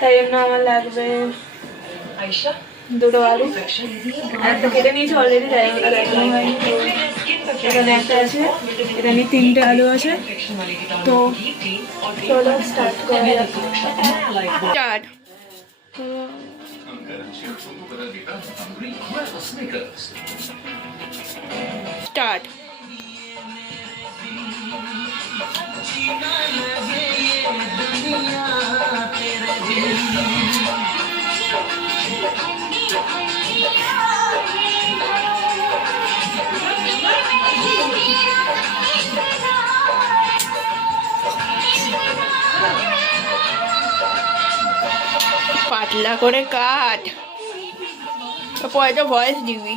তাই জন্য আমার লাগবে দুটো আলু, একটা কেটে নিয়েছি অলরেডি, তাই ওটা দেখানো হয়নি। তো এখানে একটা আছে, এখানে 3টে আলু আছে। তো চলো স্টার্ট করা যাক। স্টার্ট। স্টার্ট। পাতলা করে কাট, পরে তো ভয়েস দিবি।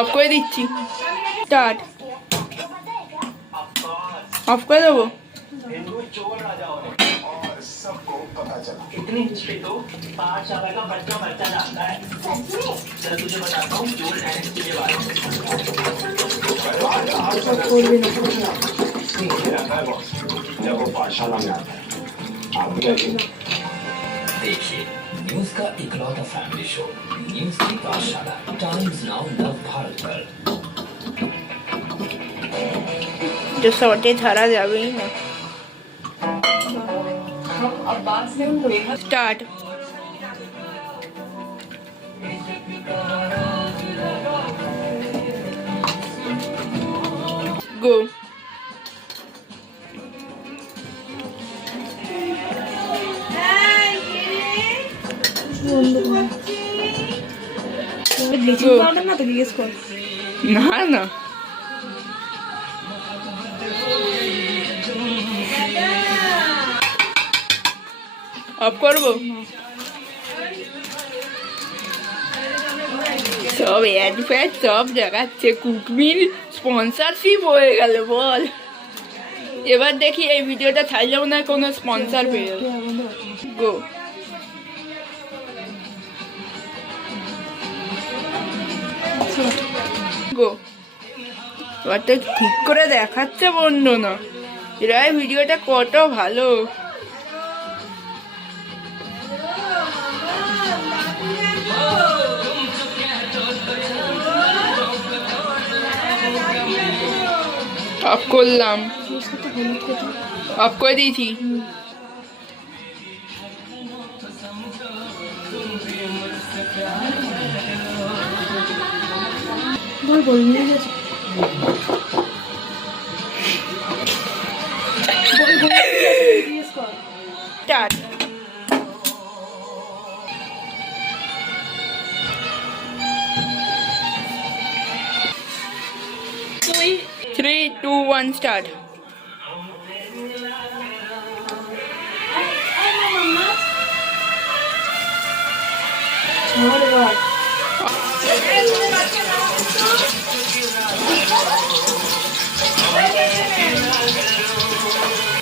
অফ করে দিচ্ছি। স্টার্ট। অফ করে দেবো। इतनी हिस्ट्री तो पाठशाला का बच्चा बच्चा जानता है। चल तुझे बताता हूँ गोल्ड एंड के बारे में। जब वो पाठशाला में आता है आप देखिए न्यूज का इकलौता फैमिली शो न्यूज की पाठशाला टाइम्स नाउ लव भारत पर। जो शॉर्टेज हरा जावे ही ना। स्टार्ट। गो। ব্লিচিং পাউডার না তো জিজ্ঞেস কর। না না অফ করবো। সব অ্যাড ফ্যাড সব দেখাচ্ছে, কুকমির স্পন্সরশিপ হয়ে গেল বল। এবার দেখি এই ভিডিওটা ছাড়লেও না কোনো স্পন্সর পেয়ে যাবে। গো। গো। এবার তো ঠিক করে দেখাচ্ছে বন্ধু না, এরা ভিডিওটা কত ভালো। অফ করলাম, অফ করে দিয়েছি। স্টার্ট। 3, 2, 1 start.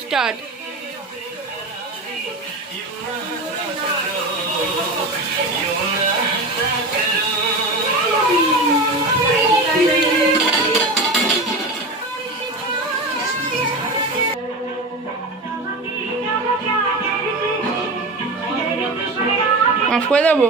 Start. অফ করে দেবো।